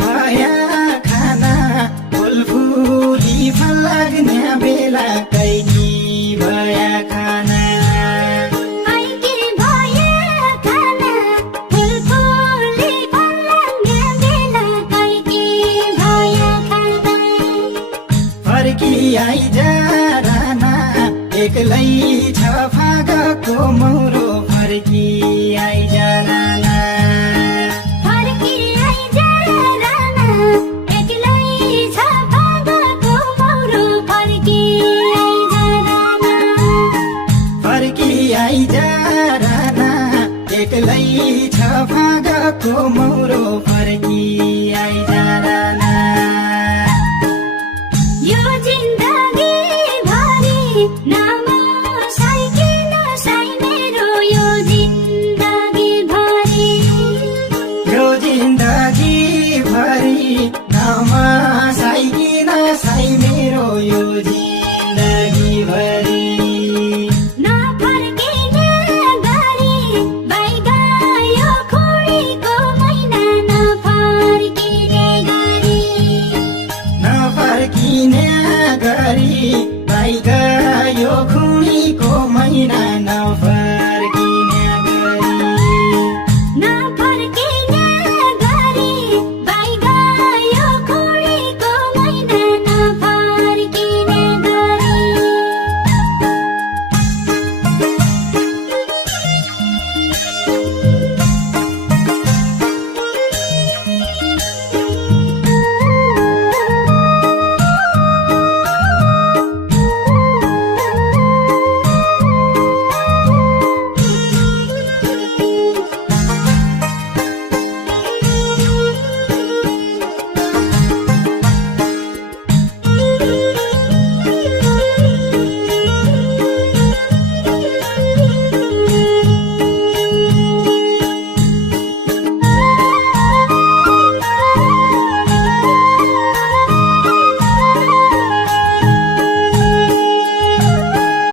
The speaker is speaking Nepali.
भया खाना फुलफुली फल लाग्ने बेला कैकी भया खाना कैकी भया खाना फुलफुली फल लाग्ने बेला कैकी भया खाना फर्की आइज राना एक्लै छ फागको मौरो फर्की आइज राना फर्की आइज राना एक्लै छ फागको मौरो फर्की आइज राना फर्की आइज राना एक्लै छ फागको मौरो फर्की आइज राना यो जिन्दगी भरि नाम साइकिन साइ मेरो यो जिन्दगी भरि यो जिन्दगी भरि नामा साइकिन साइ मेरो यो जिन्दगी भरि नफर्किने गरी बाइगायो खोडीको महिना नफर्किने गरी नफर्किने गरी